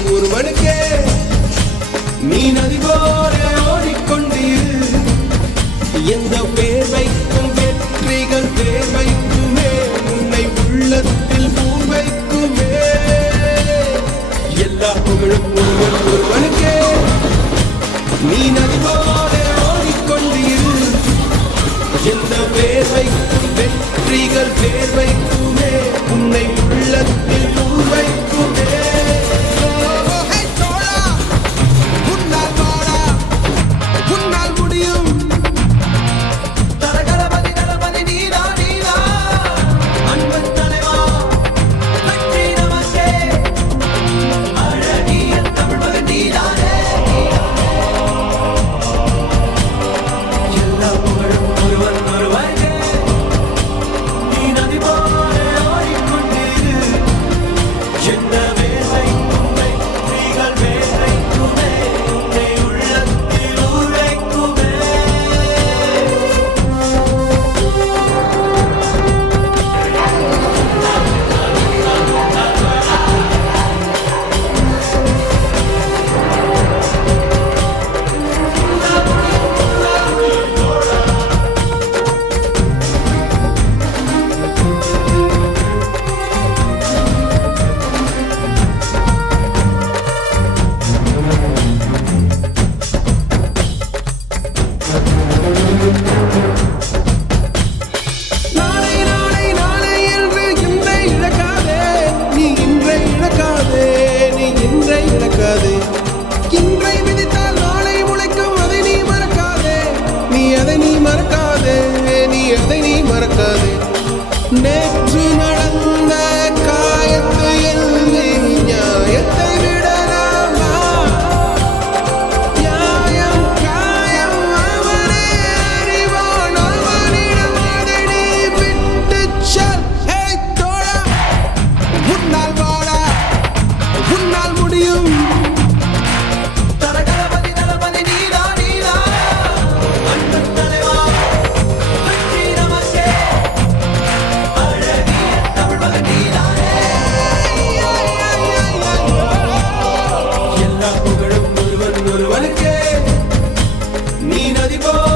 புகழும் ஒருவனுக்கே நீ நதி போல ஓடிக்கொண்டீர். எந்த பேர் வைக்கும் வெற்றிகள் பேர் வைக்குமே, உன்னை உள்ளத்தில் பூர் வைக்குமே. எல்லா புகழும் ஒருவனுக்கே நீ நதி போல ஓடிக்கொண்டீர். எந்த பேர் வைக்கும் வெற்றிகள் பேர் வைக்குமே, உன்னை உள்ளத்தில் பூர் வைக்குமே. இன்றை விதித்தால் நாளை முளைக்கும், அதை நீ மறக்காதே. நீ அதை நீ மறக்காதே, நீ அதை நீ மறக்காதே. நேற்று நடந்த காயத்தை எண்ணி நியாயத்தை விடலாமா? நியாயம் காயம் அவனே அறிவான், அவனிடம் அதை நீ விட்டுச் செல். ஹே தோழா, உன்னால் வாழ உன்னால் முடியும். நீ நதி போ